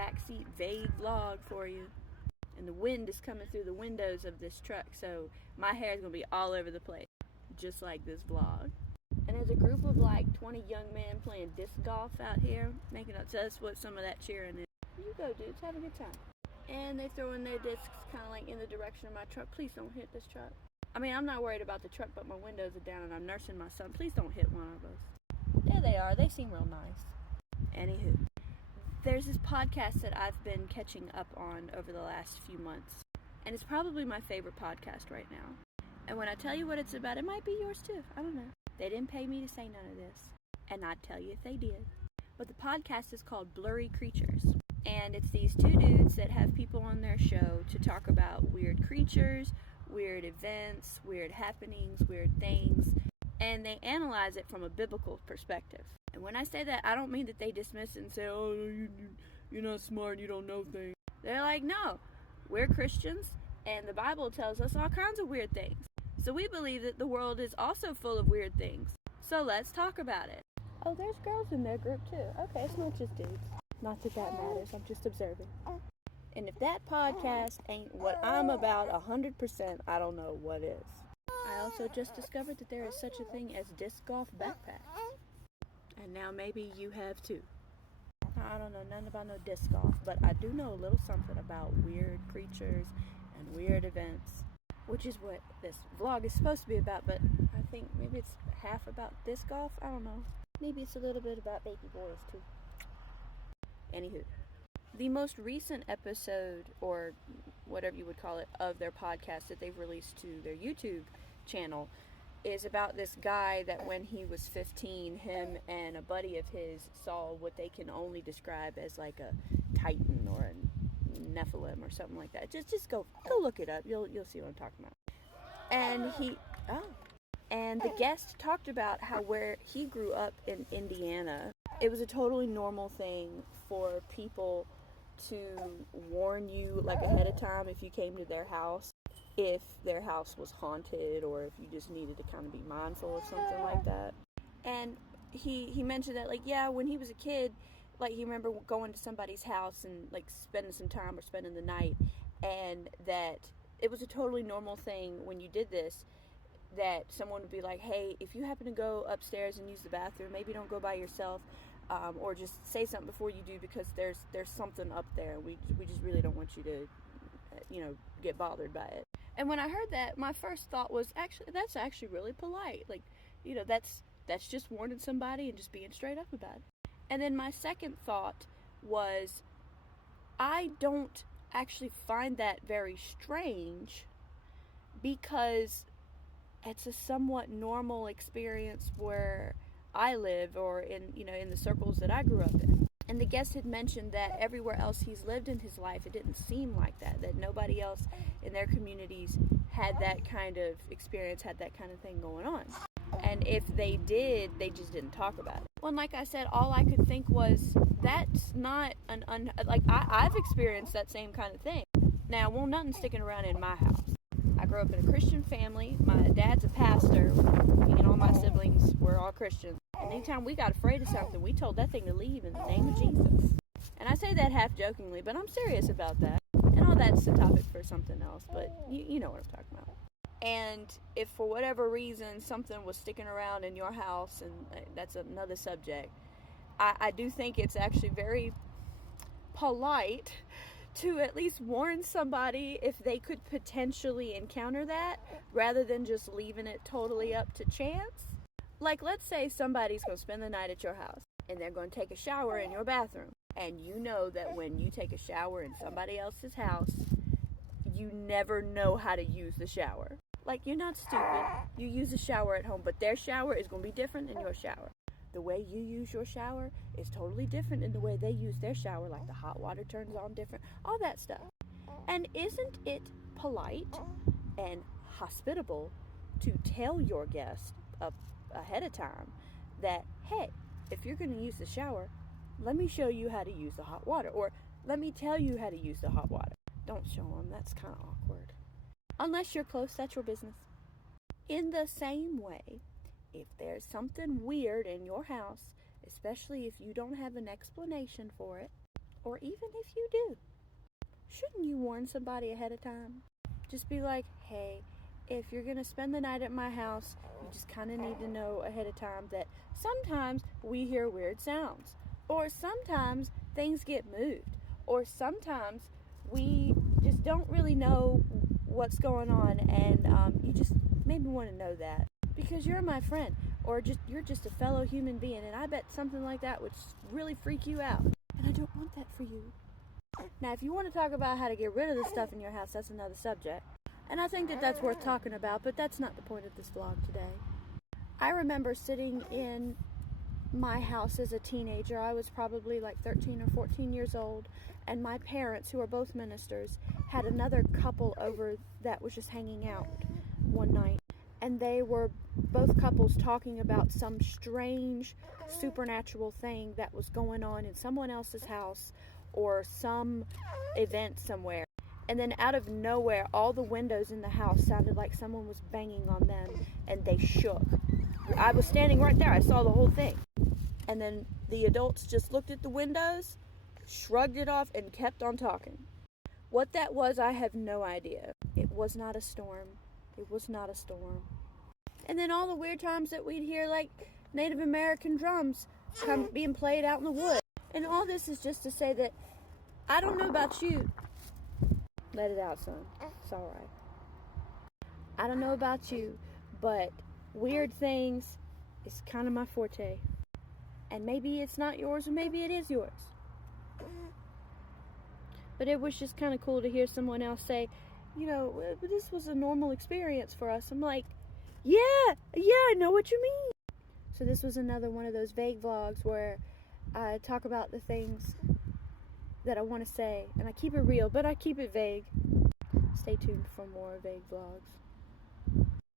backseat vague vlog for you. And the wind is coming through the windows of this truck, so my hair is going to be all over the place, just like this vlog. And there's a group of like 20 young men playing disc golf out here, making up. So that's what some of that cheering is. You go, dudes, have a good time. And they throw in their discs kind of like in the direction of my truck. Please don't hit this truck. I mean, I'm not worried about the truck, but my windows are down and I'm nursing my son. Please don't hit one of us. There they are. They seem real nice. Anywho, there's this podcast that I've been catching up on over the last few months. And it's probably my favorite podcast right now. And when I tell you what it's about, it might be yours too. I don't know. They didn't pay me to say none of this. And I'd tell you if they did. But the podcast is called Blurry Creatures. And it's these two dudes that have people on their show to talk about weird creatures, weird events, weird happenings, weird things. And they analyze it from a biblical perspective. And when I say that, I don't mean that they dismiss it and say, oh, you're not smart, you don't know things. They're like, no, we're Christians, and the Bible tells us all kinds of weird things. So we believe that the world is also full of weird things. So let's talk about it. Oh, there's girls in their group too. Okay, it's not just dudes. Not that that matters, I'm just observing. And if that podcast ain't what I'm about 100%, I don't know what is. I also just discovered that there is such a thing as disc golf backpacks. And now maybe you have too. I don't know nothing about no disc golf, but I do know a little something about weird creatures and weird events, which is what this vlog is supposed to be about, but I think maybe it's half about disc golf. I don't know. Maybe it's a little bit about baby boys too. Anywho, the most recent episode, or whatever you would call it, of their podcast that they've released to their YouTube channel is about this guy that when he was 15, him and a buddy of his saw what they can only describe as like a Titan or a Nephilim or something like that. Just go look it up. You'll see what I'm talking about. And the guest talked about how where he grew up in Indiana, it was a totally normal thing for people to warn you like ahead of time if you came to their house, if their house was haunted or if you just needed to kind of be mindful of something like that. And he mentioned that, like, yeah, when he was a kid, like, he remember going to somebody's house and like spending some time or spending the night, and that it was a totally normal thing when you did this, that someone would be like, hey, if you happen to go upstairs and use the bathroom, maybe don't go by yourself, or just say something before you do, because there's something up there. We just really don't want you to, get bothered by it. And when I heard that, my first thought was, that's actually really polite. Like, that's just warning somebody and just being straight up about it. And then my second thought was, I don't actually find that very strange, because it's a somewhat normal experience where I live, or in the circles that I grew up in. And the guest had mentioned that everywhere else he's lived in his life, it didn't seem like that nobody else in their communities had that kind of experience, had that kind of thing going on. And if they did, they just didn't talk about it. Well, and like I said, all I could think was, that's not I've experienced that same kind of thing. Now, nothing's sticking around in my house. I grew up in a Christian family. My dad's a pastor. Me and all my siblings were all Christians. And anytime we got afraid of something, we told that thing to leave in the name of Jesus. And I say that half jokingly, but I'm serious about that. And all that's a topic for something else, but you know what I'm talking about. And if for whatever reason something was sticking around in your house, and that's another subject, I do think it's actually very polite to at least warn somebody if they could potentially encounter that, rather than just leaving it totally up to chance. Like, let's say somebody's going to spend the night at your house, and they're going to take a shower in your bathroom, and you know that when you take a shower in somebody else's house, you never know how to use the shower. Like, you're not stupid. You use a shower at home, but their shower is going to be different than your shower. The way you use your shower is totally different than the way they use their shower, like the hot water turns on different, all that stuff. And isn't it polite and hospitable to tell your guest ahead of time that, hey, if you're going to use the shower, let me show you how to use the hot water, or let me tell you how to use the hot water. Don't show them, that's kind of awkward. Unless you're close, that's your business. In the same way, if there's something weird in your house, especially if you don't have an explanation for it, Or even if you do, shouldn't you warn somebody ahead of time? Just be like, hey, if you're going to spend the night at my house, you just kind of need to know ahead of time that sometimes we hear weird sounds. Or sometimes things get moved. Or sometimes we just don't really know what's going on, and you just maybe want to know that. Because you're my friend, or you're just a fellow human being, and I bet something like that would really freak you out. And I don't want that for you. Now, if you want to talk about how to get rid of the stuff in your house, that's another subject. And I think that that's worth talking about, but that's not the point of this vlog today. I remember sitting in my house as a teenager. I was probably like 13 or 14 years old, and my parents, who are both ministers, had another couple over that was just hanging out one night. And they were both couples talking about some strange supernatural thing that was going on in someone else's house or some event somewhere. And then out of nowhere, all the windows in the house sounded like someone was banging on them, and they shook. I was standing right there. I saw the whole thing. And then the adults just looked at the windows, shrugged it off, and kept on talking. What that was, I have no idea. It was not a storm. It was not a storm. And then all the weird times that we'd hear, like, Native American drums being played out in the woods. And all this is just to say that I don't know about you. Let it out, son. It's all right. I don't know about you, but weird things is kind of my forte. And maybe it's not yours, or maybe it is yours. But it was just kind of cool to hear someone else say, you know, this was a normal experience for us. I'm like, yeah, I know what you mean. So this was another one of those vague vlogs where I talk about the things that I want to say, and I keep it real, but I keep it vague. Stay tuned for more vague vlogs.